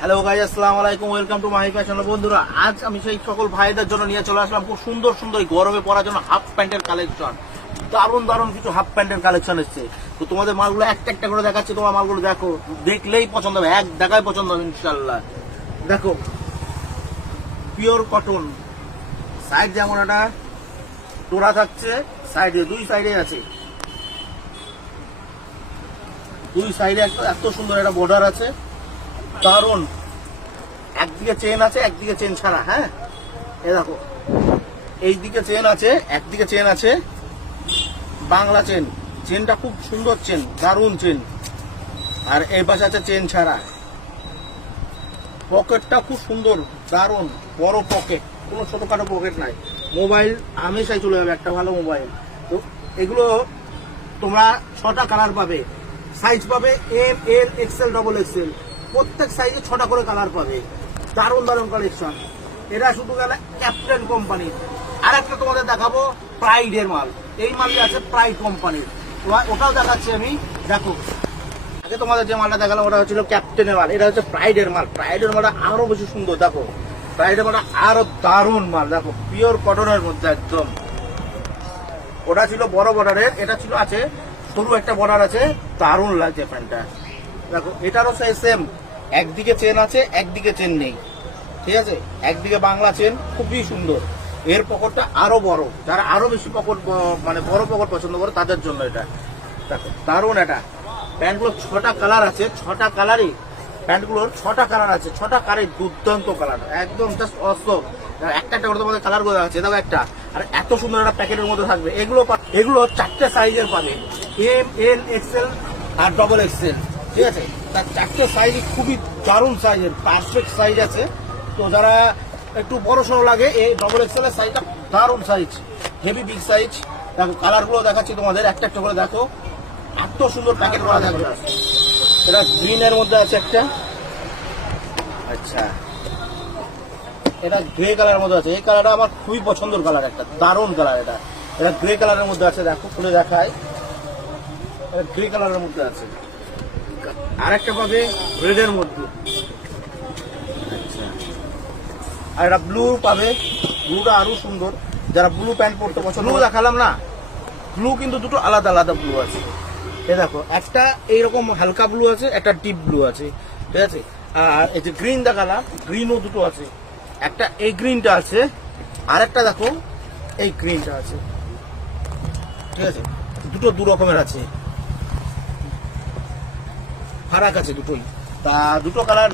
Hello guys, আসসালামু আলাইকুম, welcome to my fashion. বন্ধুরা, আজ আমি সেই সকল ভাইদের জন্য নিয়ে চলে আসলাম খুব সুন্দর সুন্দর গরমে পরার জন্য হাফ প্যান্টের কালেকশন। দারুণ দারুণ কিছু হাফ প্যান্টের কালেকশন এসছে। তো তোমাদের মালগুলো একটা একটা করে দেখাচ্ছি, তোমার মালগুলো দেখো, দেখলেই পছন্দ হবে, এক দেখায় পছন্দ হবে ইনশাল্লাহ। দেখো, পিওর কটন, সাইড যেমন একটা টোরা থাকছে, সাইডে দুই সাইডে আছে, দুই সাইডে একটা এত সুন্দর একটা বর্ডার আছে, দারুণ। একদিকে চেন আছে, একদিকে চেন ছাড়া। হ্যাঁ, এ দেখো, এই দিকে চেন আছে, একদিকে চেন আছে বাংলা চেন, চেনটা খুব সুন্দর চেন, দারুণ চেন। আর এই পাশে আছে চেন ছাড়া। পকেটটা খুব সুন্দর, দারুণ বড় পকেট, কোনো ছোটখাটো পকেট নাই। মোবাইল হামেশাই চলে যাবে, একটা ভালো মোবাইল। তো এগুলো তোমরা 6টা কালার পাবে, সাইজ পাবে এম, এল, এক্সেল, ডবল এক্সেল, প্রত্যেক সাইজে 6টা করে কালার পাবে। দারুণ দারুণ কালেকশন। এটা শুধু গেল ক্যাপ্টেন কোম্পানি। আর একটা তোমাদের দেখাবো প্রাইডের মাল, এই মালই আছে প্রাইড কোম্পানির, ওটাও দেখাচ্ছি আমি। দেখো, আগে তোমাদের যে মালটা দেখালাম ওটা হচ্ছিল ক্যাপ্টেনের মাল, এটা হচ্ছে প্রাইডের মাল। প্রাইডের মালটা আরো বেশি সুন্দর। দেখো, প্রাইডের মালটা আরো দারুণ মাল। দেখো, পিওর কটনের মধ্যে একদম। ওটা ছিল বড় বর্ডারের, এটা ছিল আছে সরু একটা বর্ডার আছে, দারুণ লাগছে প্যান্টটা। দেখো, এটারও সেম, একদিকে চেন আছে, একদিকে চেন নেই, ঠিক আছে। একদিকে বাংলা চেন, খুবই সুন্দর। এর পকেটটা আরো বড়, যারা আরো বেশি পকেট মানে বড় পকেট পছন্দ করে তাদের জন্য এটা। দেখো, দারুণ এটা। প্যান্টগুলোর 6টা কালার আছে, 6টা কালারই প্যান্টগুলোর 6টা কালার আছে, 6টা কালারই দুর্দান্ত কালার, একদম জাস্ট অসম। একটা একটা করে তোমাদের কালার গুলো আছে, দেখো একটা, আর এত সুন্দর একটা প্যাকেটের মধ্যে থাকবে। এগুলো 4টে সাইজের পাবে, এম, এল, এক্সেল আর ডবল এক্সেল, ঠিক আছে। তার 4টে সাইজ খুবই দারুণ সাইজের, পারফেক্ট সাইজ আছে। তো যারা একটু বড় সড়ো লাগে, এই ডবল এক্সেল এর সাইজটা দারুণ সাইজ, হেভি বিগ সাইজ। দেখো, কালার গুলো দেখাচ্ছি তোমাদের, একটা একটা করে দেখো, এত সুন্দর প্যাকেট করা থাকবে। এটা গ্রিনের মধ্যে আছে একটা, আচ্ছা, এটা গ্রে কালারের মধ্যে আছে। এই কালারটা আমার খুবই পছন্দের কালার, একটা দারুণ কালার। এটা এটা গ্রে কালারের মধ্যে আছে, দেখো খুলে দেখায়, এটা গ্রে কালারের মধ্যে আছে। আরেকটা পাবে রেডের মধ্যে, আচ্ছা, আর এটা ব্লু পাবে, ব্লুটা আরো সুন্দর। যারা ব্লু প্যান্ট পরতে পছন্দ, ব্লু দেখালাম না, ব্লু কিন্তু দুটো আলাদা আলাদা ব্লু আছে। এ দেখো, একটা এইরকম হালকা ব্লু আছে, একটা ডিপ ব্লু আছে, ঠিক আছে। আর এই যে গ্রিন দেখালাম, গ্রিনও দুটো আছে, একটা এই গ্রিনটা আছে, আর একটা দেখো এই গ্রিনটা আছে, ঠিক আছে। দুটো দু রকমের আছে, ফারাক আছে দুটোই। তা দুটো কালার